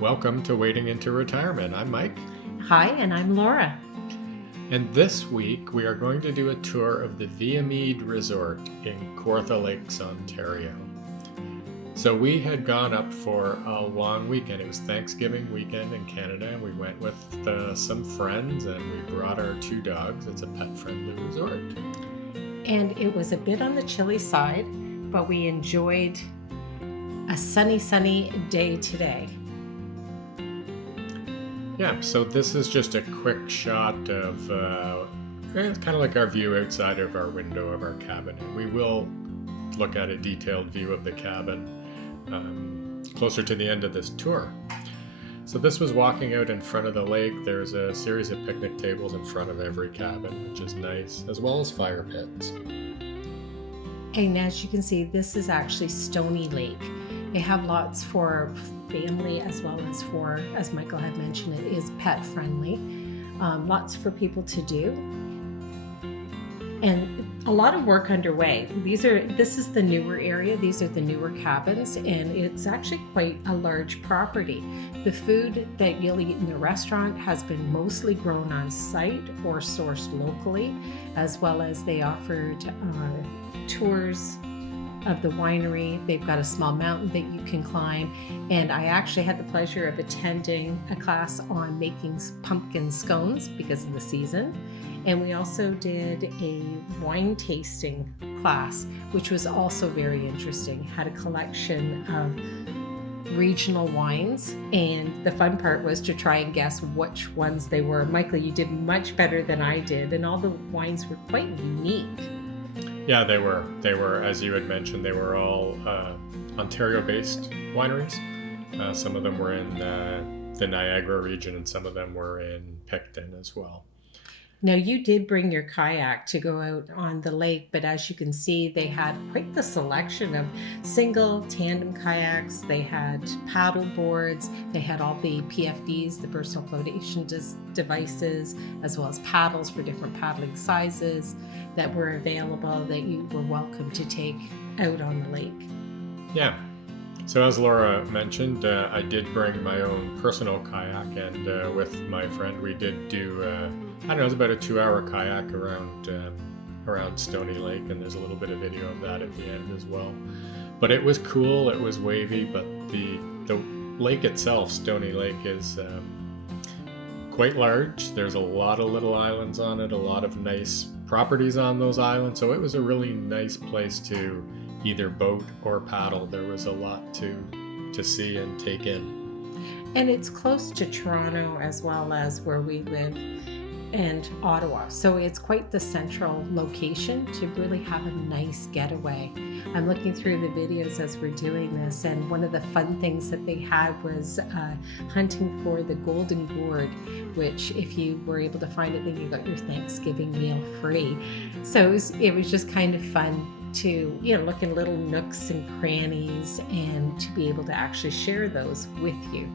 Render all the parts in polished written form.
Welcome to Wading into Retirement. I'm Mike, Hi, and I'm Laura. and this week we are going to do a tour of the Viamede Resort in Kawartha Lakes, Ontario. So we had gone up for a long weekend. It was Thanksgiving weekend in Canada, and we went with some friends, and we brought our two dogs. It's a pet-friendly resort. And it was a bit on the chilly side, but we enjoyed a sunny day today. Yeah, so this is just a quick shot of it's kind of like our view outside of our window of our cabin. And we will look at a detailed view of the cabin closer to the end of this tour. So this was walking out in front of the lake. There's a series of picnic tables in front of every cabin, which is nice, as well as fire pits. And as you can see, this is actually Stony Lake. They have lots for family as well as for, as Michael had mentioned, it is pet friendly. Lots for people to do. And a lot of work underway. This is the newer area. These are the newer cabins, and it's actually quite a large property. The food that you'll eat in the restaurant has been mostly grown on site or sourced locally, as well as they offered tours of the winery. They've got a small mountain that you can climb, and I actually had the pleasure of attending a class on making pumpkin scones because of the season. And we also did a wine tasting class, which was also very interesting. Had a collection of regional wines, and the fun part was to try and guess which ones they were. Michael, you did much better than I did, and all the wines were quite unique. Yeah, they were, as you had mentioned, they were all Ontario-based wineries. Some of them were in the Niagara region, and some of them were in Picton as well. Now, you did bring your kayak to go out on the lake, but as you can see, they had quite the selection of single, tandem kayaks. They had paddle boards. They had all the PFDs, the personal flotation devices, as well as paddles for different paddling sizes that were available that you were welcome to take out on the lake. Yeah. So as Laura mentioned, I did bring my own personal kayak, and with my friend we did do, it was about a 2-hour kayak around Stony Lake, and there's a little bit of video of that at the end as well. But it was cool, it was wavy, but the lake itself, Stony Lake, is quite large. There's a lot of little islands on it, a lot of nice properties on those islands, so it was a really nice place to either boat or paddle. There was a lot to see and take in. And it's close to Toronto as well as where we live and Ottawa. So it's quite the central location to really have a nice getaway. I'm looking through the videos as we're doing this, and one of the fun things that they had was hunting for the golden gourd, which if you were able to find it, then you got your Thanksgiving meal free. So it was just kind of fun to look in little nooks and crannies and to be able to actually share those with you.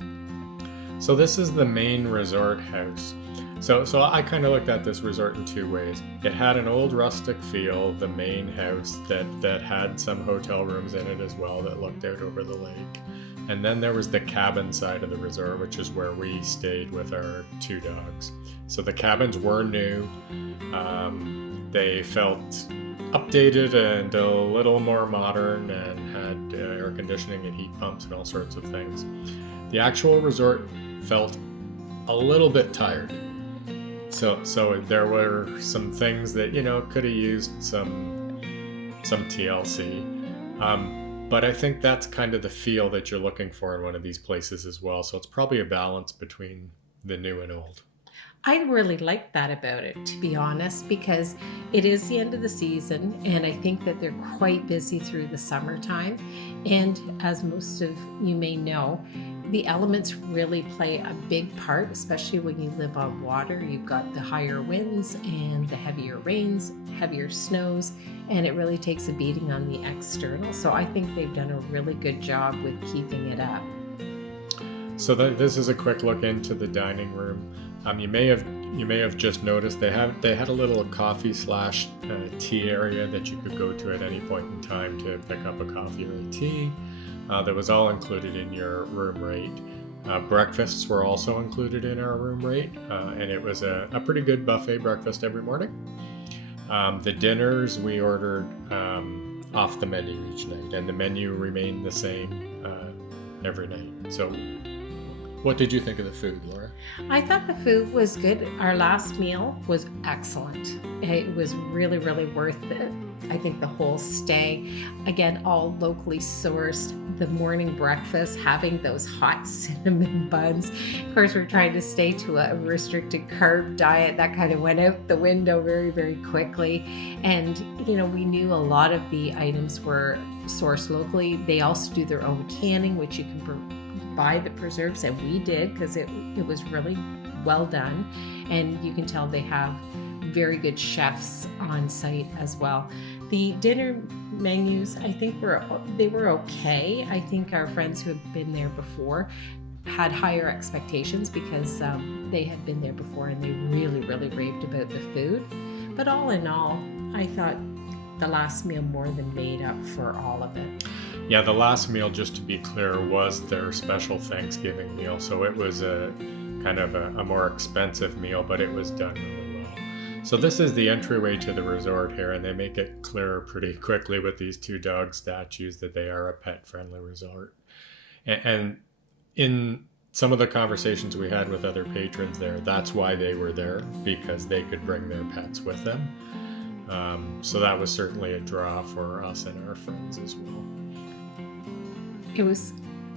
So this is the main resort house. So I kind of looked at this resort in two ways. It had an old rustic feel, the main house that had some hotel rooms in it as well that looked out over the lake. And then there was the cabin side of the resort, which is where we stayed with our two dogs. So the cabins were new. They felt updated and a little more modern, and had air conditioning and heat pumps and all sorts of things. The actual resort felt a little bit tired. So there were some things that could have used some TLC. But I think that's kind of the feel that you're looking for in one of these places as well. So it's probably a balance between the new and old. I really like that about it, to be honest, because it is the end of the season, and I think that they're quite busy through the summertime. And as most of you may know, the elements really play a big part, especially when you live on water. You've got the higher winds and the heavier rains, heavier snows, and it really takes a beating on the external. So I think they've done a really good job with keeping it up. So this is a quick look into the dining room. You may have just noticed they had a little coffee / tea area that you could go to at any point in time to pick up a coffee or a tea. That was all included in your room rate. Breakfasts were also included in our room rate, and it was a pretty good buffet breakfast every morning. The dinners we ordered off the menu each night, and the menu remained the same every night. So, what did you think of the food, Laura? I thought the food was good. Our last meal was excellent. It was really, really worth it. I think the whole stay, again, all locally sourced. The morning breakfast, having those hot cinnamon buns. Of course, we're trying to stay to a restricted carb diet. That kind of went out the window very, very quickly. And, we knew a lot of the items were sourced locally. They also do their own canning, which you can buy the preserves, and we did because it was really well done. And you can tell they have very good chefs on site as well. The dinner menus, I think they were okay. I think our friends who have been there before had higher expectations because they had been there before and they really, really raved about the food. But all in all, I thought the last meal more than made up for all of it. Yeah, the last meal, just to be clear, was their special Thanksgiving meal. So it was a kind of a more expensive meal, but it was done really well. So this is the entryway to the resort here, and they make it clear pretty quickly with these two dog statues that they are a pet-friendly resort. And in some of the conversations we had with other patrons there, that's why they were there, because they could bring their pets with them. So that was certainly a draw for us and our friends as well. It was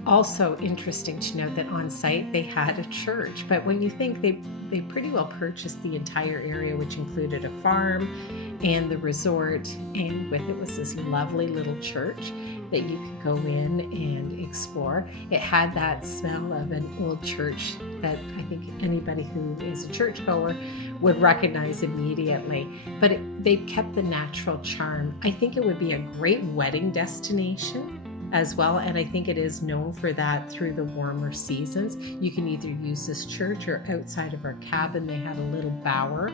also interesting to note that on site they had a church, but when you think they pretty well purchased the entire area, which included a farm and the resort, and with it was this lovely little church that you could go in and explore. It had that smell of an old church that I think anybody who is a churchgoer would recognize immediately, but they kept the natural charm. I think it would be a great wedding destination as well, and I think it is known for that through the warmer seasons. You can either use this church or outside of our cabin they had a little bower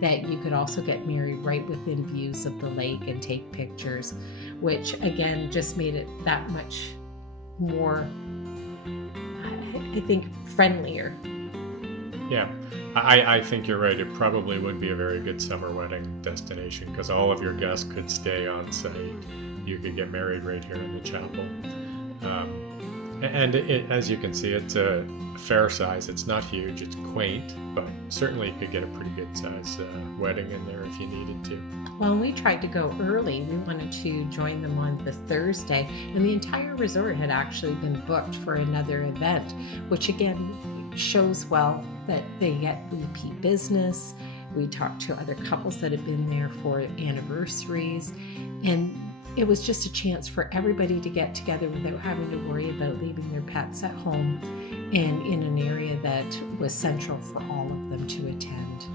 that you could also get married right within views of the lake and take pictures, which again just made it that much more, I think, friendlier. Yeah, I think you're right. It probably would be a very good summer wedding destination because all of your guests could stay on site. You could get married right here in the chapel. And as you can see, it's a fair size. It's not huge, it's quaint, but certainly you could get a pretty good size wedding in there if you needed to. Well, we tried to go early. We wanted to join them on the Thursday, and the entire resort had actually been booked for another event, which again shows well that they get repeat business. We talked to other couples that had been there for anniversaries, and it was just a chance for everybody to get together without having to worry about leaving their pets at home and in an area that was central for all of them to attend.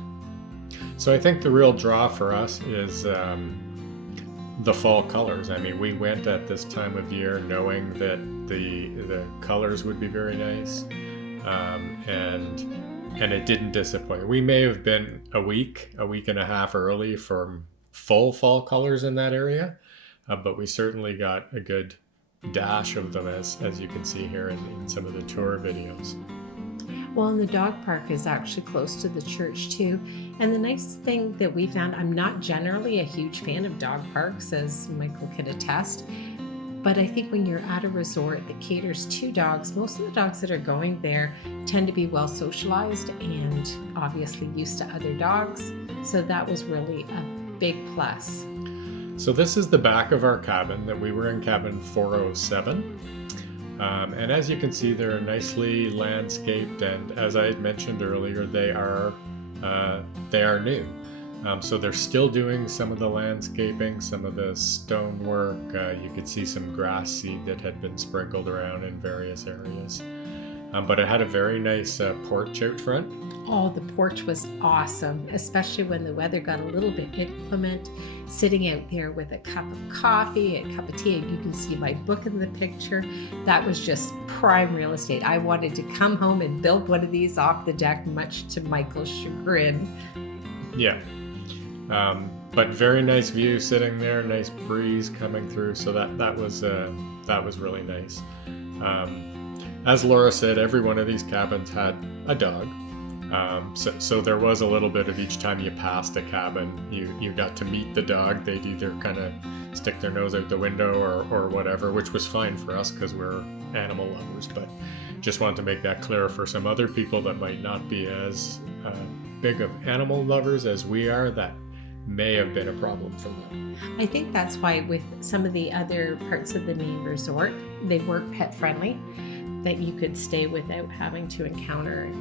So I think the real draw for us is the fall colors. I mean, we went at this time of year knowing that the colors would be very nice, and it didn't disappoint. We may have been a week and a half early from full fall colors in that area. But we certainly got a good dash of them as you can see here in some of the tour videos. Well, and the dog park is actually close to the church too. And the nice thing that we found, I'm not generally a huge fan of dog parks, as Michael could attest, but I think when you're at a resort that caters to dogs, most of the dogs that are going there tend to be well socialized and obviously used to other dogs. So that was really a big plus. So this is the back of our cabin that we were in, cabin 407. And as you can see, they're nicely landscaped, and as I had mentioned earlier, they are new. So they're still doing some of the landscaping, some of the stonework. You could see some grass seed that had been sprinkled around in various areas. But it had a very nice porch out front. Oh, the porch was awesome, especially when the weather got a little bit inclement. Sitting out there with a cup of coffee, a cup of tea, and you can see my book in the picture. That was just prime real estate. I wanted to come home and build one of these off the deck, much to Michael's chagrin. Yeah, but very nice view sitting there, nice breeze coming through. So that was really nice. As Laura said, every one of these cabins had a dog. So there was a little bit of each time you passed a cabin, you got to meet the dog. They'd either kind of stick their nose out the window or whatever, which was fine for us because we're animal lovers. But just wanted to make that clear for some other people that might not be as big of animal lovers as we are. That may have been a problem for them. I think that's why with some of the other parts of the main resort, they weren't pet friendly, that you could stay without having to encounter,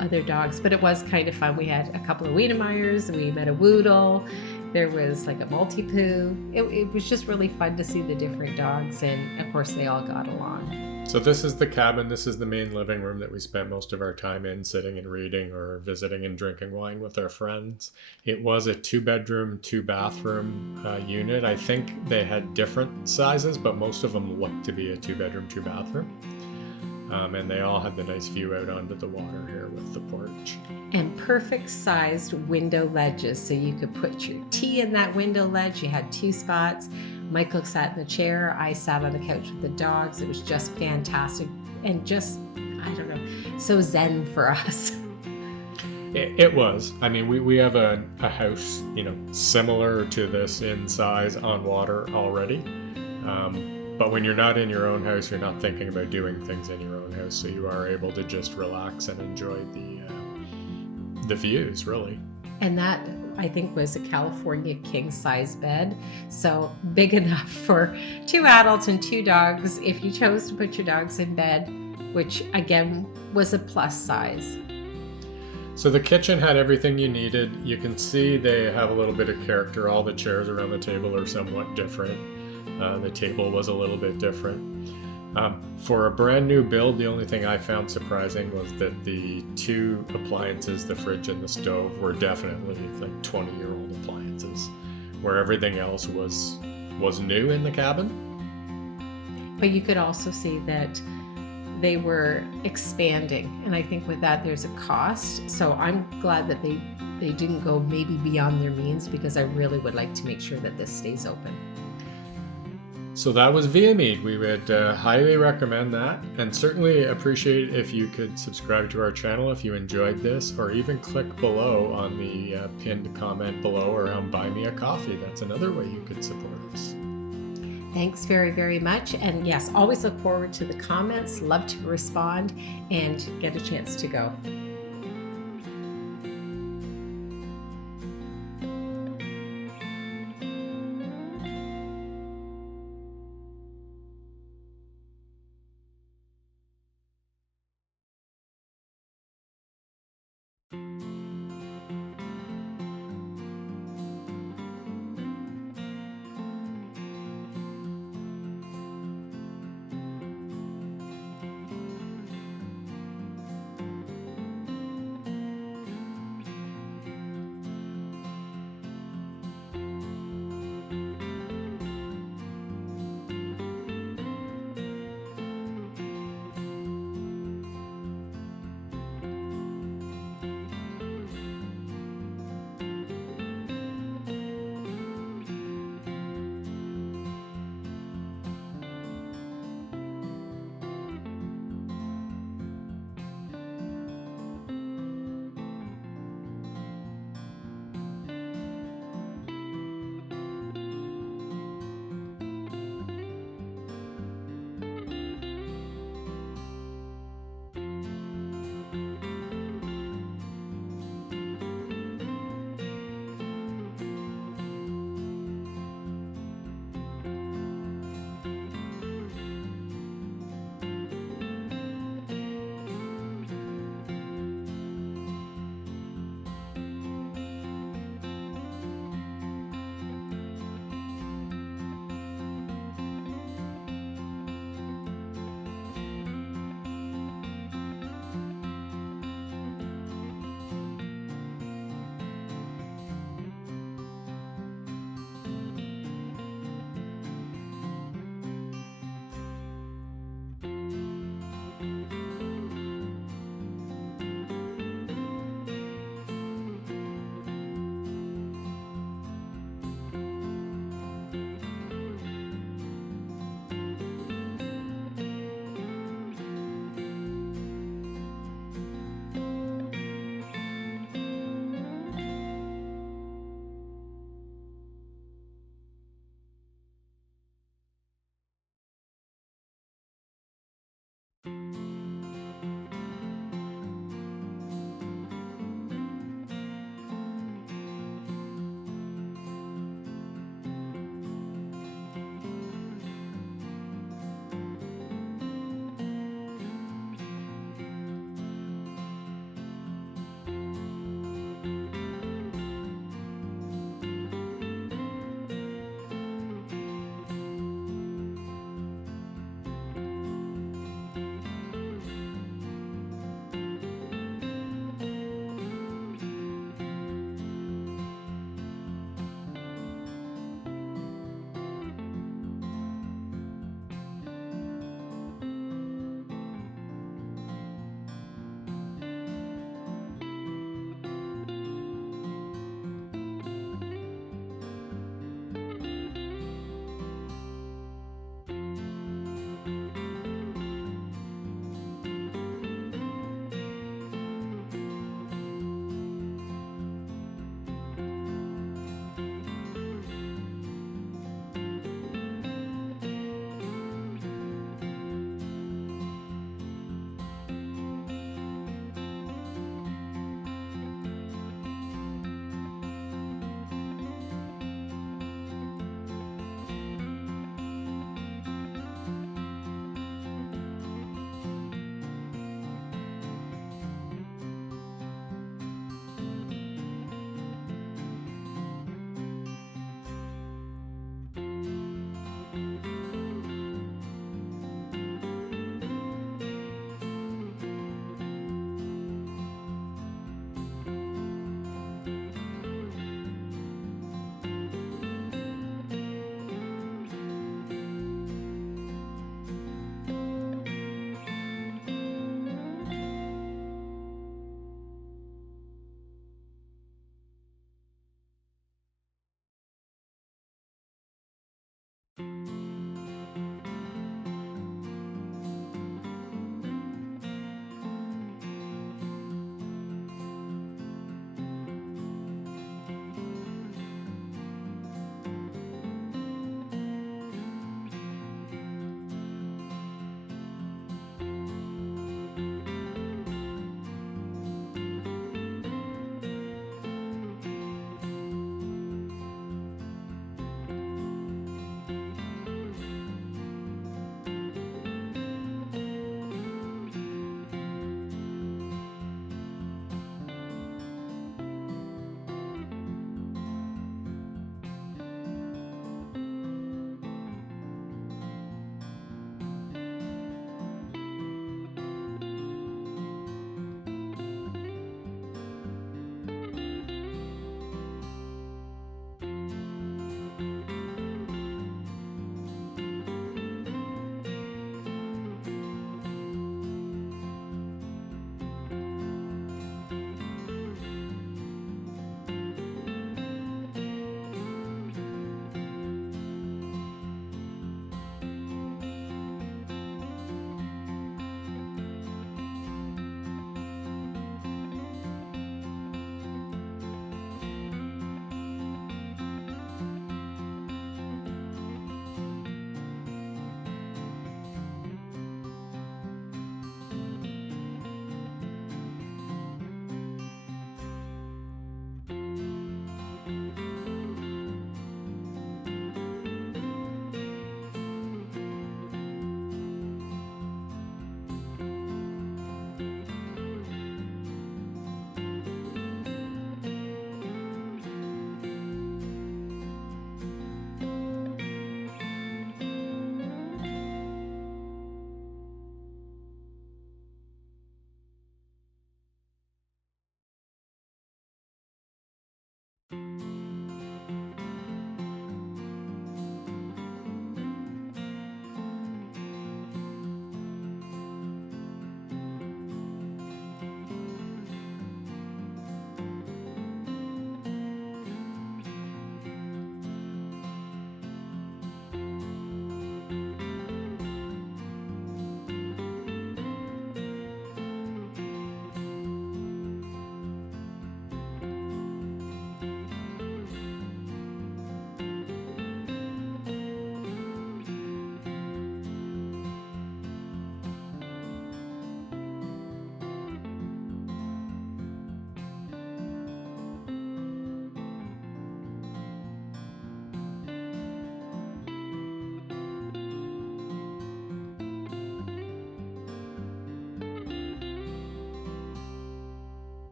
other dogs. But it was kind of fun. We had a couple of Wiedemeyers, we met a Woodle, there was like a Maltipoo. It was just really fun to see the different dogs, and of course they all got along. So this is the cabin. This is the main living room that we spent most of our time in, sitting and reading or visiting and drinking wine with our friends. It was a 2-bedroom, 2-bathroom unit. I think they had different sizes, but most of them looked to be a 2-bedroom, 2-bathroom. And they all had the nice view out onto the water here with the porch. And perfect sized window ledges, so you could put your tea in that window ledge. You had 2 spots. Michael sat in the chair, I sat on the couch with the dogs. It was just fantastic and just, I don't know, so zen for us. It was. I mean, we have a house, similar to this in size on water already. But when you're not in your own house, you're not thinking about doing things in your own house, so you are able to just relax and enjoy the views, really. And that, I think, was a California king size bed, so big enough for 2 adults and 2 dogs if you chose to put your dogs in bed, which again was a plus size. So the kitchen had everything you needed. You can see they have a little bit of character. All the chairs around the table are somewhat different. The table was a little bit different. For a brand new build, the only thing I found surprising was that the 2 appliances, the fridge and the stove, were definitely like 20-year-old appliances, where everything else was new in the cabin. But you could also see that they were expanding, and I think with that there's a cost. So I'm glad that they didn't go maybe beyond their means, because I really would like to make sure that this stays open. So that was Viamede. We would highly recommend that, and certainly appreciate if you could subscribe to our channel if you enjoyed this, or even click below on the pinned comment below around Buy Me a Coffee. That's another way you could support us. Thanks very, very much. And yes, always look forward to the comments. Love to respond and get a chance to go.